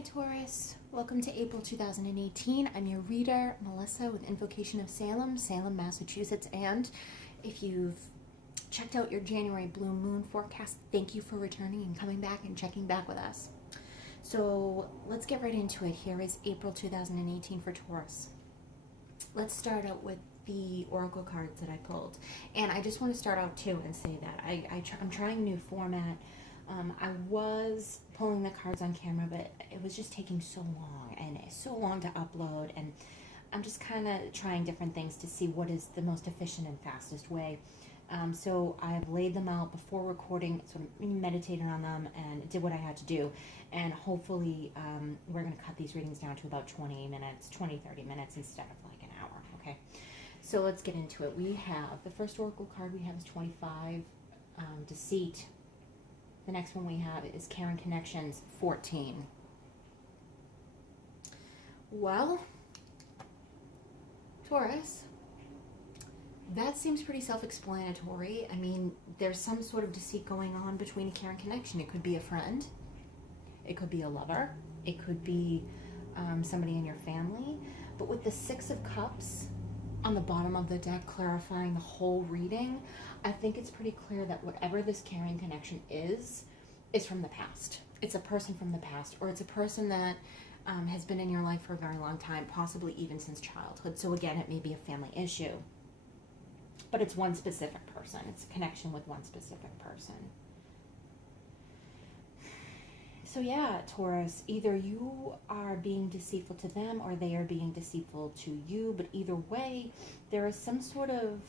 Hi Taurus, welcome to April 2018. I'm your reader, Melissa with Invocation of Salem, Salem, Massachusetts. And if you've checked out your January blue moon forecast, thank you for returning and coming back and checking back with us. So let's get right into it. Here is April 2018 for Taurus. Let's start out with the oracle cards that I pulled. And I just want to start out too and say that I'm trying a new format. I was pulling the cards on camera, but it was just taking so long, and it's so long to upload, and I'm just kind of trying different things to see what is the most efficient and fastest way. So I've laid them out before recording, sort of meditated on them, and did what I had to do, and hopefully we're going to cut these readings down to about 20 minutes, 30 minutes instead of like an hour, okay? So let's get into it. We have, the first oracle card we have is 25, Deceit. The next one we have is Karen Connections, 14. Well, Taurus, that seems pretty self-explanatory. I mean, there's some sort of deceit going on between a Karen connection. It could be a friend. It could be a lover. It could be somebody in your family. But with the Six of Cups on the bottom of the deck clarifying the whole reading, I think it's pretty clear that whatever this carrying connection is from the past. It's a person from the past, or it's a person that has been in your life for a very long time, possibly even since childhood. So again, it may be a family issue, but it's one specific person. It's a connection with one specific person. So yeah, Taurus, either you are being deceitful to them or they are being deceitful to you, but either way, there is some sort of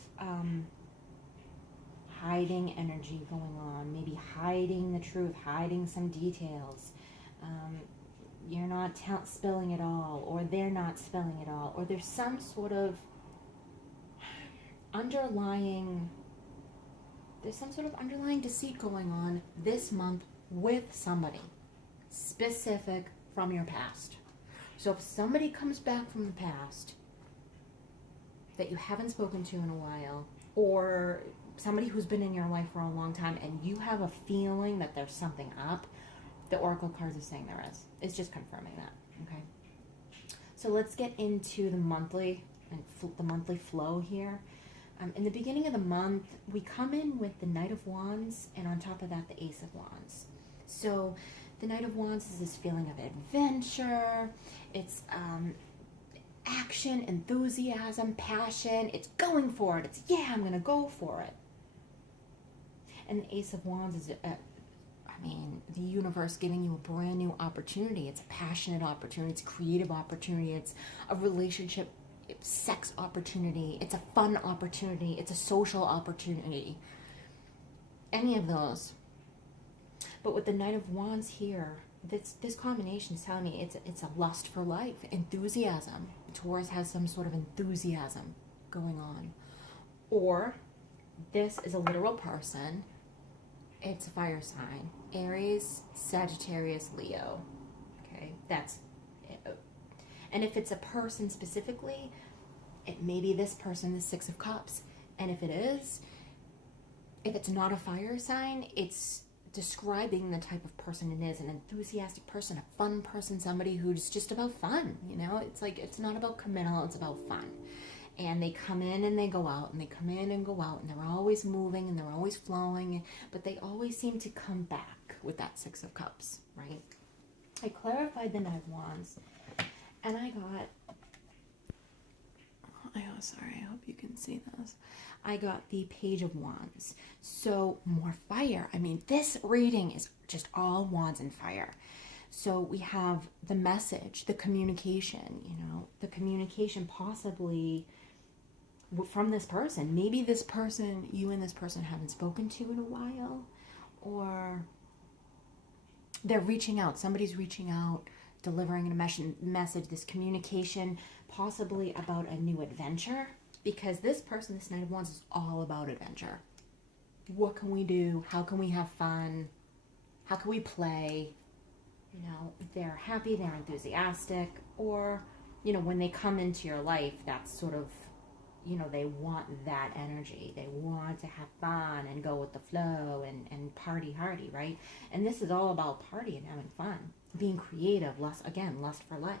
hiding energy going on, maybe hiding the truth, hiding some details. You're not spilling it all, or they're not spilling it all, or there's some sort of underlying deceit going on this month with somebody specific from your past. So if somebody comes back from the past that you haven't spoken to in a while, or somebody who's been in your life for a long time and you have a feeling that there's something up, the oracle cards are saying there is. It's just confirming that, okay? So let's get into the monthly flow here. In the beginning of the month, we come in with the Knight of Wands, and on top of that, the Ace of Wands. So the Knight of Wands is this feeling of adventure. It's action, enthusiasm, passion. It's going for it. It's, yeah, I'm going to go for it. And the Ace of Wands is, the universe giving you a brand new opportunity. It's a passionate opportunity. It's a creative opportunity. It's a relationship, sex opportunity. It's a fun opportunity. It's a social opportunity. Any of those. But with the Knight of Wands here, this combination is telling me it's a lust for life, enthusiasm. Taurus has some sort of enthusiasm going on. Or this is a literal person. It's a fire sign. Aries, Sagittarius, Leo. Okay, that's it. And if it's a person specifically, it may be this person, the Six of Cups. And if it's not a fire sign, it's describing the type of person it is, an enthusiastic person, a fun person, somebody who's just about fun, you know? It's like, it's not about committal, it's about fun. And they come in and they go out, and they come in and go out, and they're always moving and they're always flowing, but they always seem to come back with that Six of Cups, right? I clarified the Knight of Wands, and I got, sorry, I hope you can see this. I got the Page of Wands. So more fire. I mean, this reading is just all wands and fire. So we have the message, the communication, the communication possibly from this person. Maybe this person, you and this person haven't spoken to in a while, or they're reaching out. Somebody's reaching out, delivering a message, this communication, possibly about a new adventure, because this person, this Knight of Wands, is all about adventure. What can we do? How can we have fun? How can we play? They're happy, they're enthusiastic, or, when they come into your life, that's sort of, they want that energy. They want to have fun and go with the flow and party hardy, right? And this is all about party and having fun. being creative, lust for life.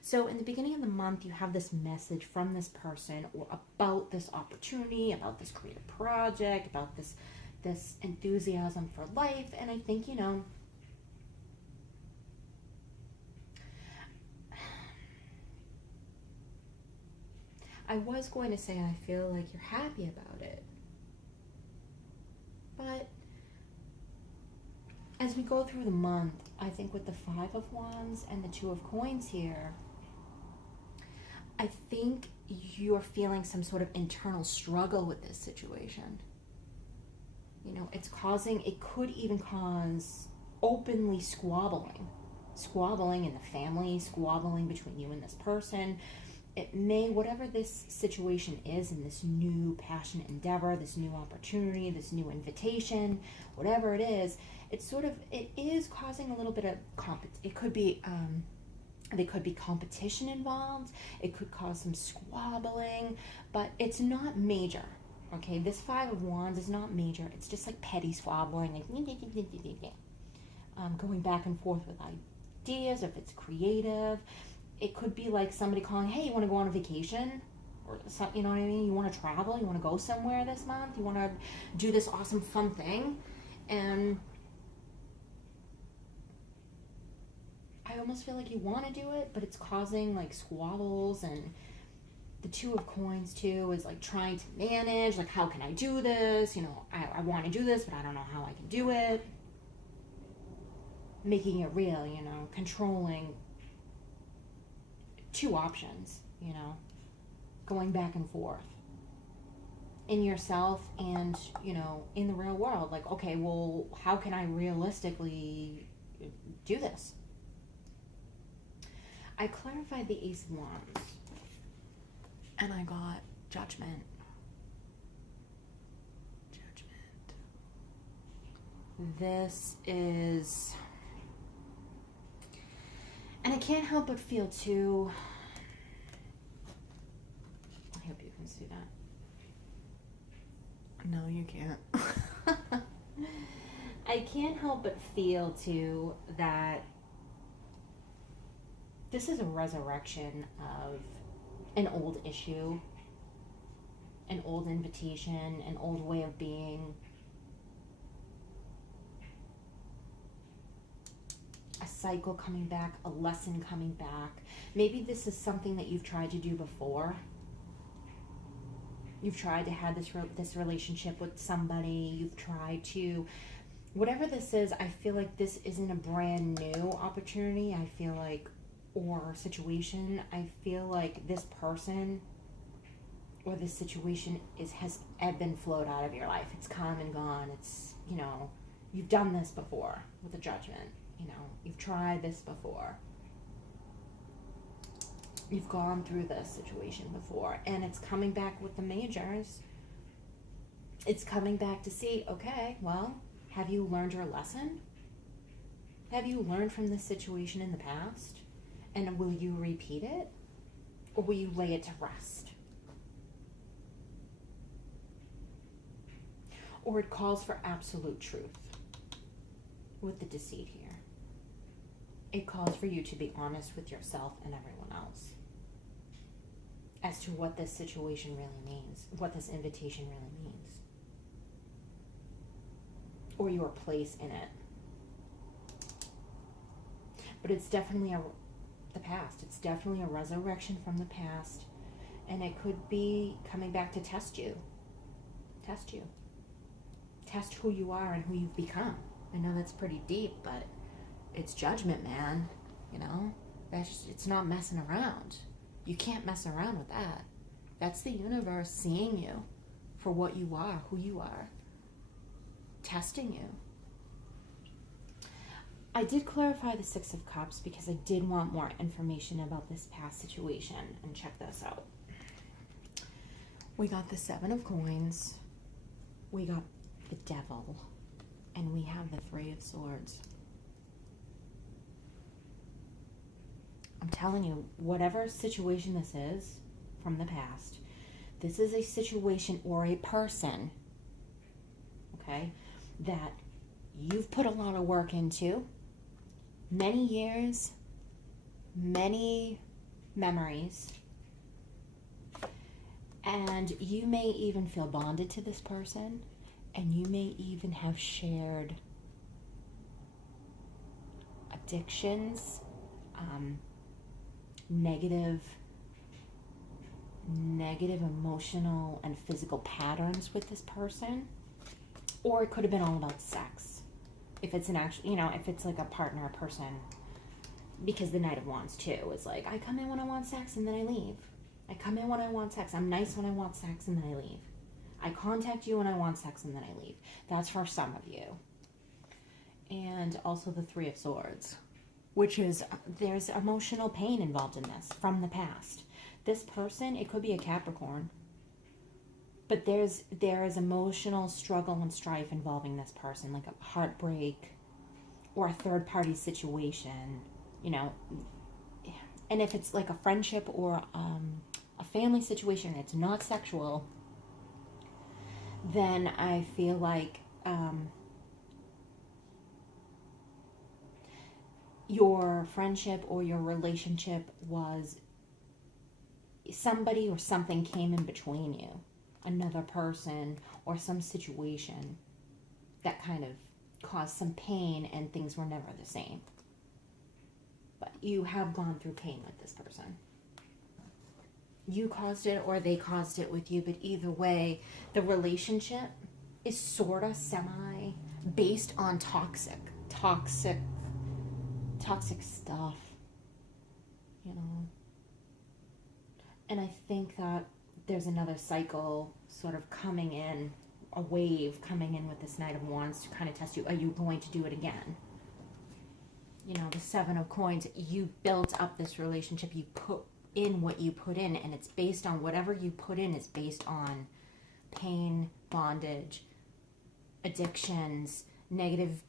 So in the beginning of the month, you have this message from this person or about this opportunity, about this creative project, about this enthusiasm for life. And I think, I was going to say I feel like you're happy about it. But as we go through the month, I think with the Five of Wands and the Two of Coins here, I think you're feeling some sort of internal struggle with this situation. It could even cause openly squabbling in the family, squabbling between you and this person. It may, whatever this situation is in this new passionate endeavor, this new opportunity, this new invitation, whatever it is, it is causing a little bit of it could be, there could be competition involved. It could cause some squabbling, but it's not major. Okay, this Five of Wands is not major. It's just like petty squabbling, going back and forth with ideas. If it's creative, it could be like somebody calling, hey, you want to go on a vacation? Or something, you know what I mean? You want to travel? You want to go somewhere this month? You want to do this awesome fun thing? And I almost feel like you want to do it, but it's causing like squabbles. And the Two of Coins too is like trying to manage, like, how can I do this? I want to do this, but I don't know how I can do it. Making it real, controlling. Two options, going back and forth in yourself and, in the real world. Like, okay, well, how can I realistically do this? I clarified the Ace of Wands and I got Judgment. This is, and I can't help but feel too, I hope you can see that. No, you can't. I can't help but feel too that this is a resurrection of an old issue, an old invitation, an old way of being. A cycle coming back, a lesson coming back. Maybe this is something that you've tried to do before. You've tried to have this relationship with somebody. You've tried to, whatever this is, I feel like this isn't a brand new opportunity. I feel like, or situation. I feel like this person or this situation has ebbed and flowed out of your life. It's come and gone. It's, you've done this before with the Judgment. You've tried this before. You've gone through this situation before, and it's coming back with the majors. It's coming back to see, okay, well, have you learned your lesson? Have you learned from this situation in the past? And will you repeat it? Or will you lay it to rest? Or it calls for absolute truth with the deceit here. It calls for you to be honest with yourself and everyone else as to what this situation really means, what this invitation really means, or your place in it. But it's definitely the past. It's definitely a resurrection from the past, and it could be coming back to test you. Test who you are and who you've become. I know that's pretty deep, but it's Judgment, man. It's not messing around. You can't mess around with that. That's the universe seeing you for what you are, who you are, testing you. I did clarify the Six of Cups because I did want more information about this past situation. And check this out. We got the Seven of Coins. We got the Devil. And we have the Three of Swords. I'm telling you, whatever situation this is from the past, this is a situation or a person, okay, that you've put a lot of work into, many years, many memories, and you may even feel bonded to this person, and you may even have shared addictions, negative emotional and physical patterns with this person. Or it could have been all about sex. If it's an actual, if it's like a partner, a person. Because the Knight of Wands too is like, I come in when I want sex and then I leave. I come in when I want sex. I'm nice when I want sex and then I leave. I contact you when I want sex and then I leave. That's for some of you. And also the Three of Swords, which is, there's emotional pain involved in this from the past. This person, it could be a Capricorn, but there is emotional struggle and strife involving this person, like a heartbreak or a third party situation, and if it's like a friendship or a family situation, it's not sexual, then I feel like your friendship or your relationship was somebody or something came in between you, another person or some situation that kind of caused some pain and things were never the same. But you have gone through pain with this person. You caused it or they caused it with you, but either way, the relationship is sort of semi based on toxic stuff, And I think that there's another cycle sort of coming in, a wave coming in with this Knight of Wands to kind of test you. Are you going to do it again? The Seven of Coins, you built up this relationship, you put in what you put in, and it's based on whatever you put in is based on pain, bondage, addictions, negative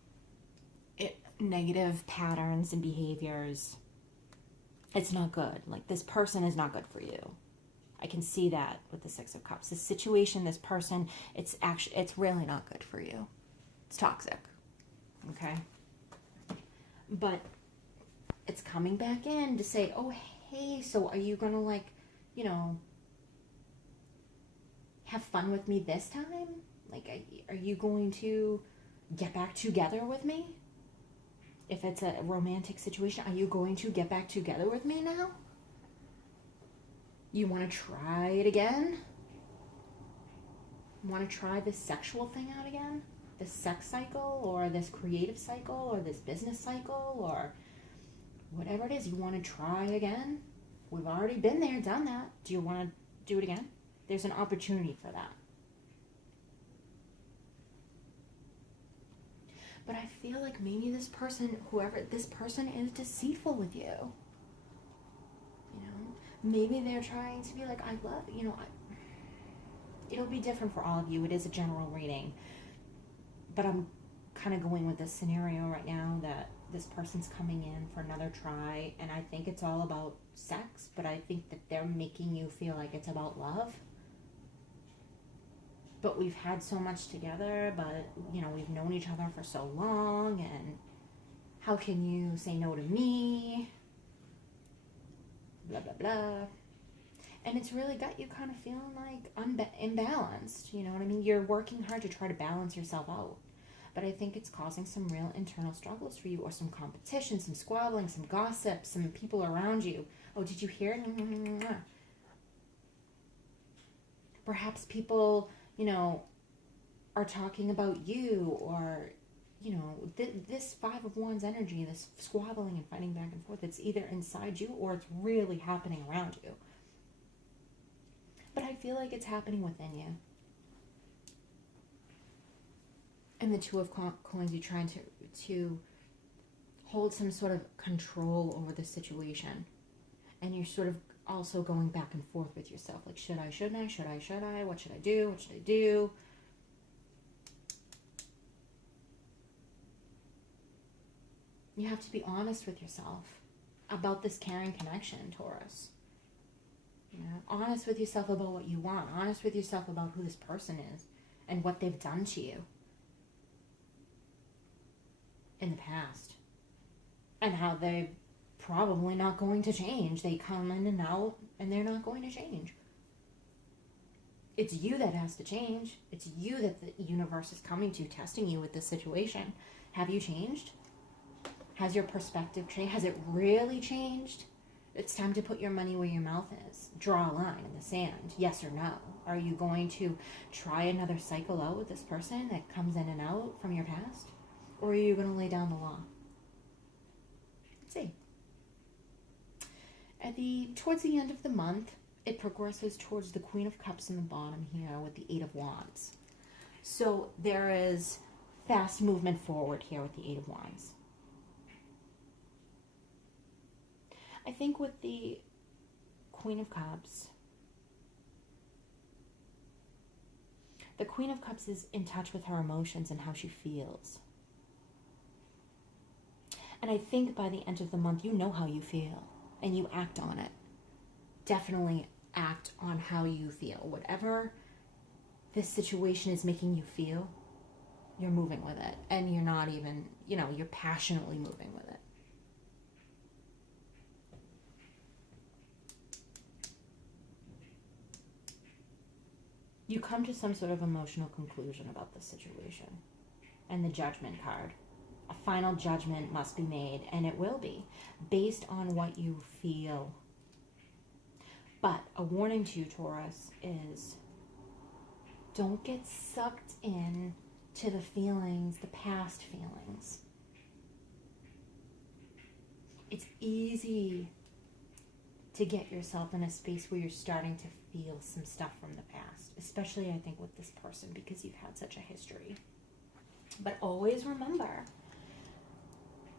patterns and behaviors. It's not good. Like, this person is not good for you. I can see that with the Six of Cups. This situation, this person, it's really not good for you. It's toxic. Okay? But it's coming back in to say, oh, hey, so are you going to, have fun with me this time? Like, are you going to get back together with me? If it's a romantic situation, are you going to get back together with me now? You want to try it again? Want to try this sexual thing out again? This sex cycle, or this creative cycle, or this business cycle, or whatever it is, you want to try again? We've already been there, done that. Do you want to do it again? There's an opportunity for that. But I feel like maybe this person, whoever this person is, deceitful with you. Maybe they're trying to be like, I love, it'll be different for all of you. It is a general reading. But I'm kind of going with this scenario right now that this person's coming in for another try, and I think it's all about sex, but I think that they're making you feel like it's about love. But we've had so much together, but, we've known each other for so long, and how can you say no to me? Blah, blah, blah. And it's really got you kind of feeling like imbalanced, you know what I mean? You're working hard to try to balance yourself out. But I think it's causing some real internal struggles for you, or some competition, some squabbling, some gossip, some people around you. Oh, did you hear it? Perhaps people, are talking about you, or, this Five of Wands energy, this squabbling and fighting back and forth, it's either inside you or it's really happening around you. But I feel like it's happening within you. And the Two of Coins, you're trying to hold some sort of control over the situation. And you're sort of also going back and forth with yourself. Like, should I, shouldn't I, should I, what should I do, what should I do? You have to be honest with yourself about this caring connection, Taurus. Honest with yourself about what you want. Honest with yourself about who this person is and what they've done to you in the past. and how they're probably not going to change. They come in and out and they're not going to change. It's you that has to change. It's you that the universe is coming to, testing you with this situation. Have you changed? Has your perspective changed? Has it really changed? It's time to put your money where your mouth is. Draw a line in the sand. Yes or no? Are you going to try another cycle out with this person that comes in and out from your past? Or are you going to lay down the law? Let's see. Towards the end of the month, it progresses towards the Queen of Cups in the bottom here with the Eight of Wands. So there is fast movement forward here with the Eight of Wands. I think with the Queen of Cups, the Queen of Cups is in touch with her emotions and how she feels. And I think by the end of the month, you know how you feel and you act on it. Definitely act on how you feel. Whatever this situation is making you feel, you're moving with it. And you're not even, you're passionately moving with it. You come to some sort of emotional conclusion about this situation. And the Judgment card. A final judgment must be made, and it will be, based on what you feel. But a warning to you, Taurus, is don't get sucked in to the feelings, the past feelings. It's easy to get yourself in a space where you're starting to feel some stuff from the past, especially I think with this person because you've had such a history. But always remember,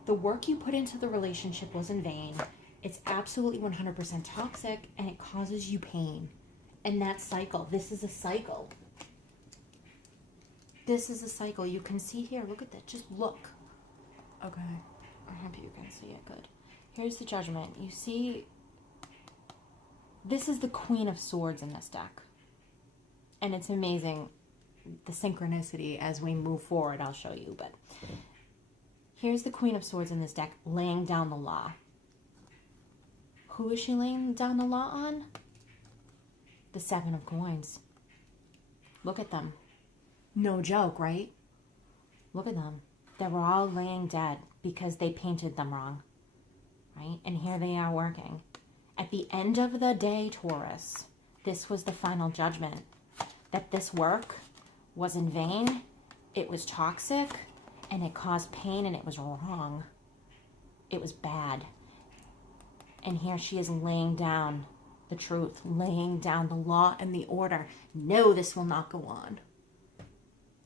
the work you put into the relationship was in vain. It's absolutely 100% toxic and it causes you pain. And that cycle, this is a cycle. This is a cycle. You can see here, look at that, just look. Okay, I hope you can see it good. Here's the Judgment. You see, this is the Queen of Swords in this deck. And it's amazing, the synchronicity as we move forward, I'll show you. But here's the Queen of Swords in this deck laying down the law. Who is she laying down the law on? The Seven of Coins. Look at them. No joke, right? Look at them. They were all laying dead because they painted them wrong. Right? And here they are working. At the end of the day, Taurus, this was the final judgment. That this work was in vain, it was toxic, and it caused pain, and it was wrong. It was bad. And here she is laying down the truth, laying down the law and the order. No, this will not go on.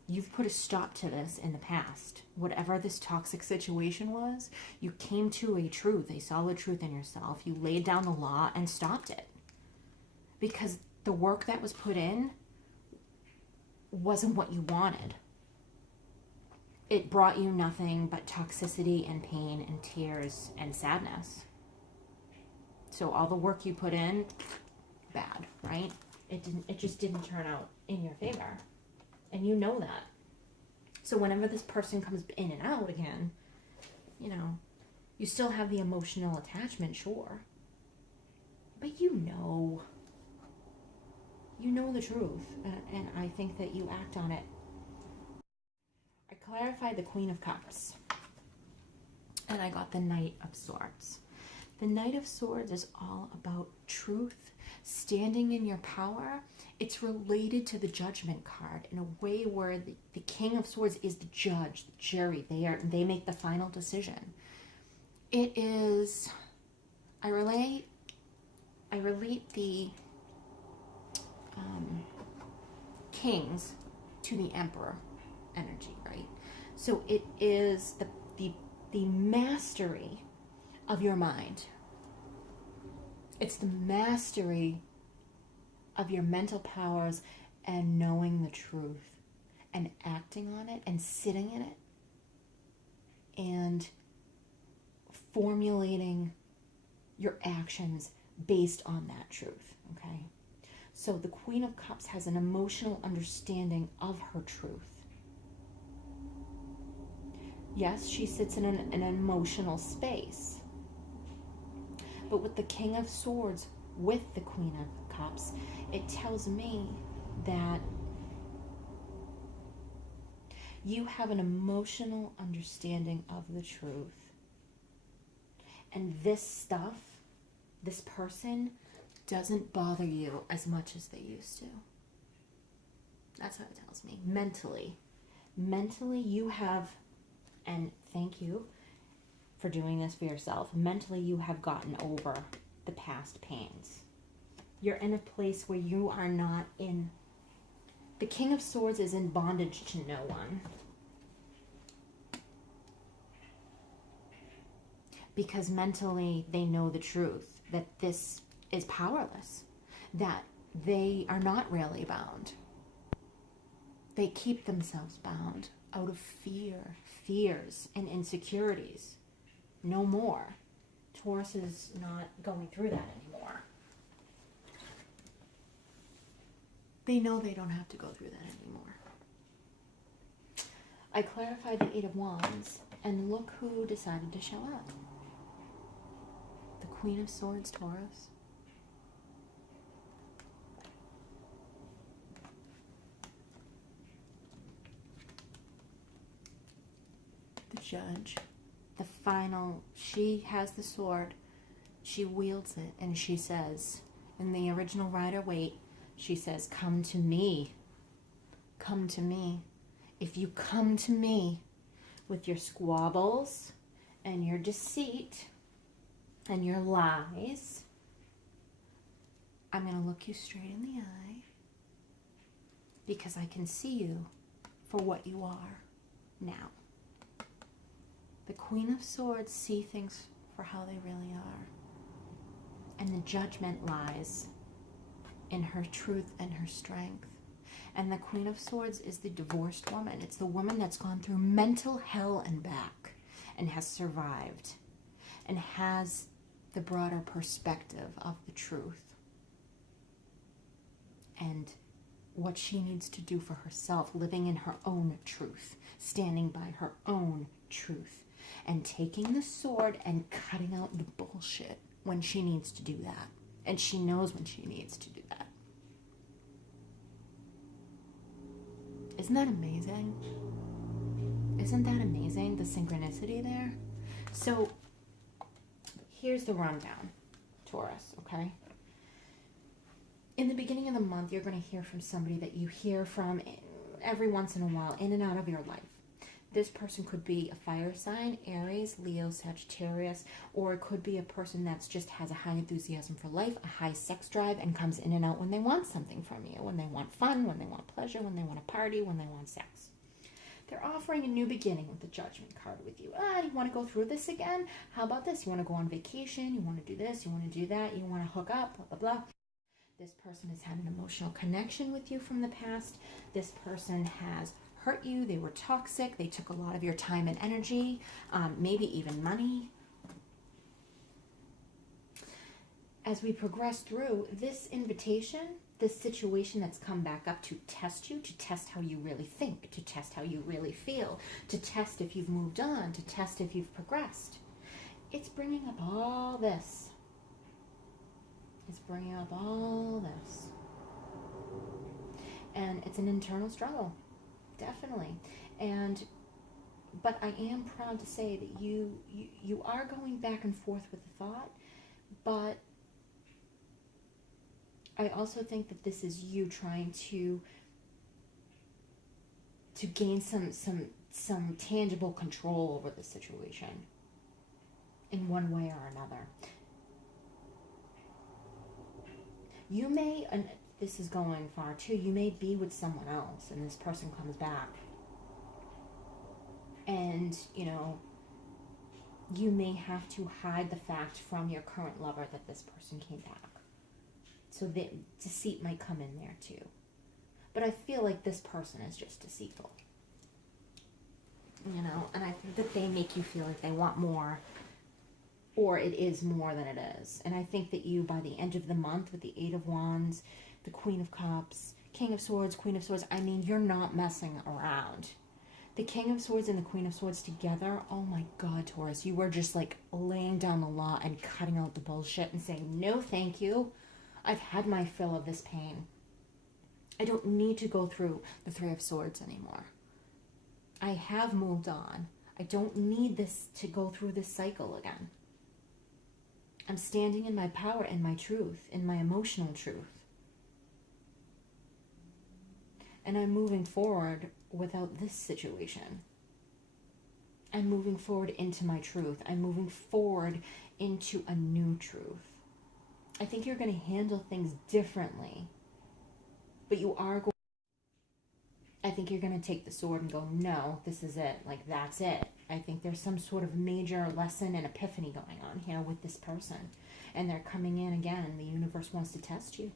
You've put a stop to this in the past. Whatever this toxic situation was, you came to a truth, a solid truth in yourself. You laid down the law and stopped it. Because the work that was put in wasn't what you wanted. It brought you nothing but toxicity and pain and tears and sadness. So all the work you put in, bad, right? It just didn't turn out in your favor. And you know that. So whenever this person comes in and out again, you still have the emotional attachment, sure. But you know the truth. And I think that you act on it. I clarified the Queen of Cups. And I got the Knight of Swords. The Knight of Swords is all about truth, standing in your power. It's related to the Judgment card in a way where the King of Swords is the judge, the jury. They make the final decision. It is, I relate the kings to the Emperor energy, right? So it is the mastery of your mind. It's the mastery of your mental powers and knowing the truth and acting on it and sitting in it and formulating your actions based on that truth, okay? So the Queen of Cups has an emotional understanding of her truth. Yes, she sits in an emotional space. But with the King of Swords, with the Queen of Cups, it tells me that you have an emotional understanding of the truth. And this stuff, this person, doesn't bother you as much as they used to. That's what it tells me. Mentally you have, and thank you for doing this for yourself, mentally you have gotten over the past pains. You're in a place where you are not in, the King of Swords is in bondage to no one. Because mentally they know the truth, that this is powerless, that they are not really bound. They keep themselves bound out of fears, and insecurities. No more. Taurus is not going through that anymore. They know they don't have to go through that anymore. I clarified the Eight of Wands, and look who decided to show up. The Queen of Swords, Taurus. The Judge. The final, she has the sword, she wields it, and she says, in the original Rider-Waite, she says, come to me. Come to me. If you come to me with your squabbles and your deceit and your lies, I'm going to look you straight in the eye because I can see you for what you are now. The Queen of Swords see things for how they really are. And the judgment lies in her truth and her strength. And the Queen of Swords is the divorced woman. It's the woman that's gone through mental hell and back and has survived and has the broader perspective of the truth and what she needs to do for herself, living in her own truth, standing by her own truth, and taking the sword and cutting out the bullshit when she needs to do that. And she knows when she needs to do that. Isn't that amazing? Isn't that amazing, the synchronicity there? So, here's the rundown, Taurus, okay? In the beginning of the month, you're going to hear from somebody that you hear from every once in a while, in and out of your life. This person could be a fire sign, Aries, Leo, Sagittarius, or it could be a person that's just has a high enthusiasm for life, a high sex drive, and comes in and out when they want something from you, when they want fun, when they want pleasure, when they want a party, when they want sex. They're offering a new beginning with the Judgment card with you. You want to go through this again? How about this? You want to go on vacation? You want to do this? You want to do that? You want to hook up? Blah, blah, blah. This person has had an emotional connection with you from the past. This person has hurt you, they were toxic, they took a lot of your time and energy, maybe even money. As we progress through this invitation, this situation that's come back up to test you, to test how you really think, to test how you really feel, to test if you've moved on, to test if you've progressed. It's bringing up all this. It's bringing up all this. And it's an internal struggle. Definitely. But I am proud to say that you are going back and forth with the thought, but I also think that this is you trying to gain some tangible control over the situation in one way or another. You may, and this is going far too, you may be with someone else and this person comes back and, you may have to hide the fact from your current lover that this person came back. So the deceit might come in there too. But I feel like this person is just deceitful. And I think that they make you feel like they want more, or it is more than it is. And I think that you, by the end of the month, with the Eight of Wands, the Queen of Cups, King of Swords, Queen of Swords, you're not messing around. The King of Swords and the Queen of Swords together, oh my God, Taurus, you were just like laying down the law and cutting out the bullshit and saying, no, thank you. I've had my fill of this pain. I don't need to go through the Three of Swords anymore. I have moved on. I don't need this to go through this cycle again. I'm standing in my power and my truth, in my emotional truth. And I'm moving forward without this situation. I'm moving forward into my truth. I'm moving forward into a new truth. I think you're going to handle things differently. But you are going... I think you're going to take the sword and go, no, this is it. Like, that's it. I think there's some sort of major lesson and epiphany going on here with this person. And they're coming in again. The universe wants to test you.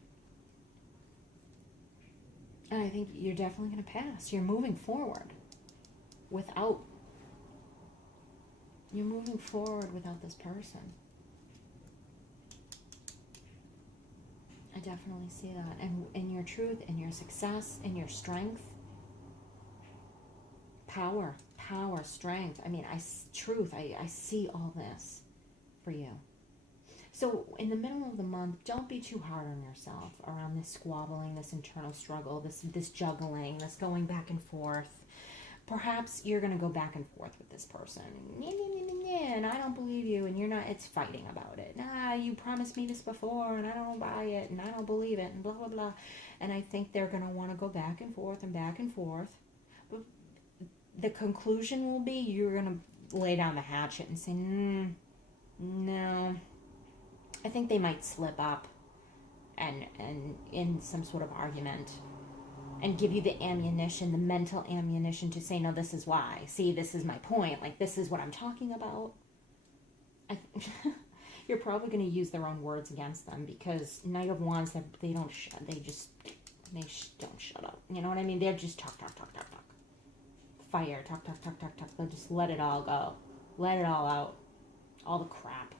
And I think you're definitely going to pass. You're moving forward without... You're moving forward without this person. I definitely see that. And in your truth, in your success, in your strength, power, strength. I mean, truth, I see all this for you. So in the middle of the month, don't be too hard on yourself around this squabbling, this internal struggle, this juggling, this going back and forth. Perhaps you're going to go back and forth with this person. And I don't believe you, and you're not, it's fighting about it. Nah, you promised me this before, and I don't buy it, and I don't believe it, and blah, blah, blah. And I think they're going to want to go back and forth and back and forth. But the conclusion will be you're going to lay down the hatchet and say, no. I think they might slip up and in some sort of argument and give you the ammunition, the mental ammunition to say, no, this is why. See, this is my point. Like, this is what I'm talking about. You're probably going to use their own words against them because Knight of Wands, they don't shut up. You know what I mean? They're just talk. Fire, talk. They'll just let it all go. Let it all out. All the crap.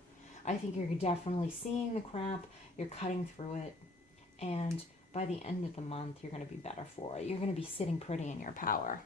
I think you're definitely seeing the crap. You're cutting through it. And by the end of the month, you're going to be better for it. You're going to be sitting pretty in your power.